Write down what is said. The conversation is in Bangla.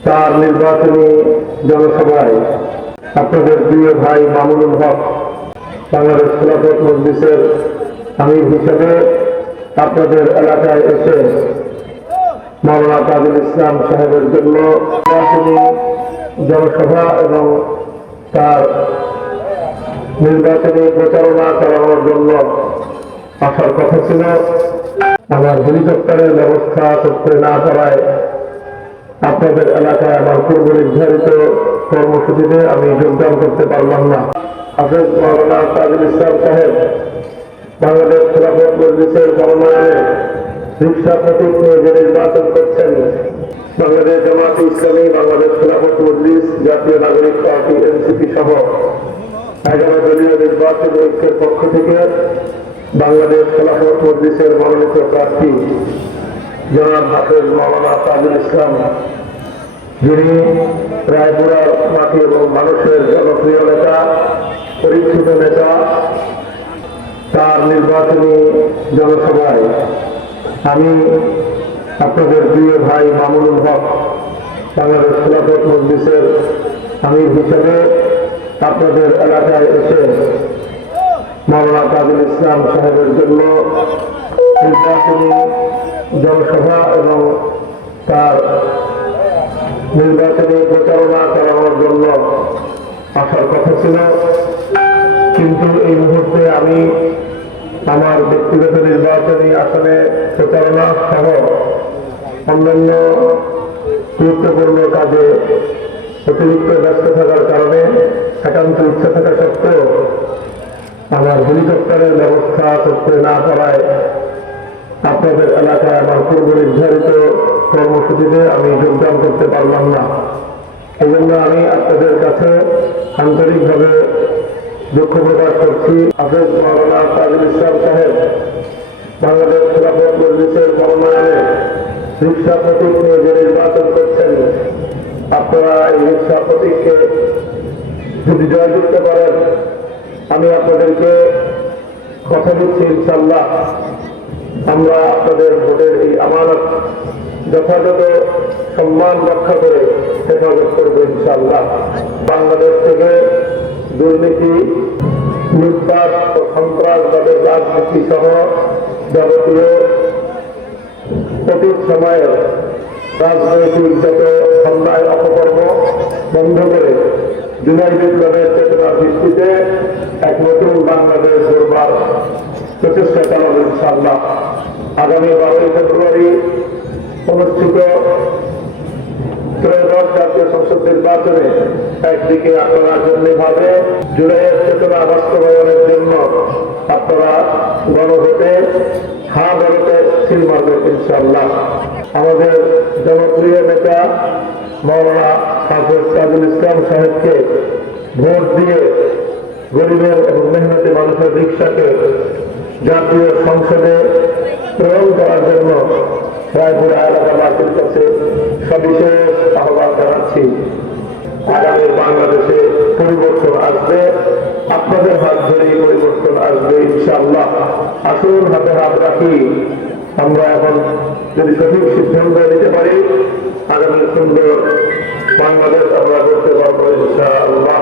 তার নির্বাচনী জনসভায় আপনাদের প্রিয় ভাই মামুনুল হক বাংলাদেশ খেলাফত মজলিসের আমির হিসেবে আপনাদের এলাকায় এসে মাওলানা তাজুল ইসলাম সাহেবের জন্য জনসভা এবং তার নির্বাচনী প্রচারণা চালানোর জন্য আসার কথা ছিল। আমার হেলিকপ্টারের ব্যবস্থা করতে না পারায় আপনাদের এলাকায় আমার পূর্ব নির্ধারিত কর্মসূচিতে আমি যোগদান করতে পারলাম না। হাফেজ মাওলানা তাজুল ইসলাম সাহেব, বাংলাদেশ খেলাফত মজলিসের মনোনয়নে রিক্সা প্রতীক নিয়ে নির্বাচন করছেন বাংলাদেশ জামাত ইসলামী, বাংলাদেশ খেলাফত মজলিস, জাতীয় নাগরিক পার্টি, এনসিপি সহ এগারো দলীয় নির্বাচন ঐক্যের পক্ষ থেকে বাংলাদেশ খেলাফত মজলিসের মনোনীত প্রার্থী জনাব হাফেজ মাওলানা তাজুল ইসলাম। যিনি রায়পুরার মাটি এবং মানুষের জনপ্রিয় নেতা পরীক্ষিত নেতা, তার নির্বাচনী জনসভায় আমি আপনাদের প্রিয় ভাই মামুনুল হক, বাংলাদেশ খেলাফত মজলিসের আমি হিসেবে আপনাদের এলাকায় এসে মাওলানা তাজুল ইসলাম সাহেবের জন্য নির্বাচনী জনসভা এবং তার নির্বাচনী প্রচারণা চালানোর জন্য আসার কথা ছিল। কিন্তু এই মুহূর্তে আমি আমার ব্যক্তিগত নির্বাচনী আসনে প্রচারণা সহ অন্যান্য গুরুত্বপূর্ণ কাজে অতিরিক্ত ব্যস্ত থাকার কারণে একান্ত ইচ্ছা থাকা সত্ত্বেও আমার হেলিকপ্টারের ব্যবস্থা করতে না পারায় আপনাদের পূর্ব নির্ধারিত কর্মসূচিতে আমি যোগদান করতে পারলাম না। এই জন্য আমি আপনাদের কাছে আন্তরিকভাবে দুঃখ প্রকাশ করছি। হাফেজ মাওলানা তাজুল ইসলাম সাহেব, বাংলাদেশ খেলাফত মজলিসের মনোনয়নে রিক্সা প্রতীক নিয়ে যে নির্বাচন করছেন, আপনারা এই রিক্সা প্রতীককে যদি জয় করতে পারেন আমি আপনাদেরকে কথা দিচ্ছি ইনশাল্লাহ আমরা আপনাদের ভোটের এই আমানত যথাযথ সম্মান রক্ষা করে হেফাজত করব ইনশাল্লাহ বাংলাদেশ থেকে দুর্নীতি, লুটপাট ও সন্ত্রাসবাদের রাজনীতি সহ যাবতীয় অতীত সময়ের রাজনৈতিক যত অন্যায় অপকর্ম বন্ধ করে জুলাই বিপ্লবের চেতনার ভিত্তিতে এক নতুন বাংলাদেশ প্রচেষ্টা চালানো ইনশাল্লাহ আগামী বারোই ফেব্রুয়ারি অনুষ্ঠিত ত্রয়োদশ জাতীয় সংসদ নির্বাচনে একদিকে আপনারা জন্যভাবে জুলাইয়ের চেতনা বাস্তবায়নের জন্য আপনারা গণভোটে হা গণতে সিল মারবেন ইনশাল্লাহ আমাদের জনপ্রিয় নেতা মৌলানা হাফেজ তাজুল ইসলাম সাহেবকে ভোট দিয়ে গরিবের এবং মেহনতি মানুষের রিক্সাকে জাতীয় সংসদে প্রেরণ করার জন্য রায়পুর এলাকাবাসীর কাছে সবিশেষ আহ্বান জানাচ্ছি। আগামী বাংলাদেশে পরিবর্তন আসবে, আপনাদের হাত ধরেই পরিবর্তন আসবে ইনশাআল্লাহ। আসুন, হাতে হাত রাখি। আমরা এখন যদি সঠিক সিদ্ধান্ত নিতে পারি, আগামী সুন্দর বাংলাদেশ আমরা করতে পারব ইনশাআল্লাহ।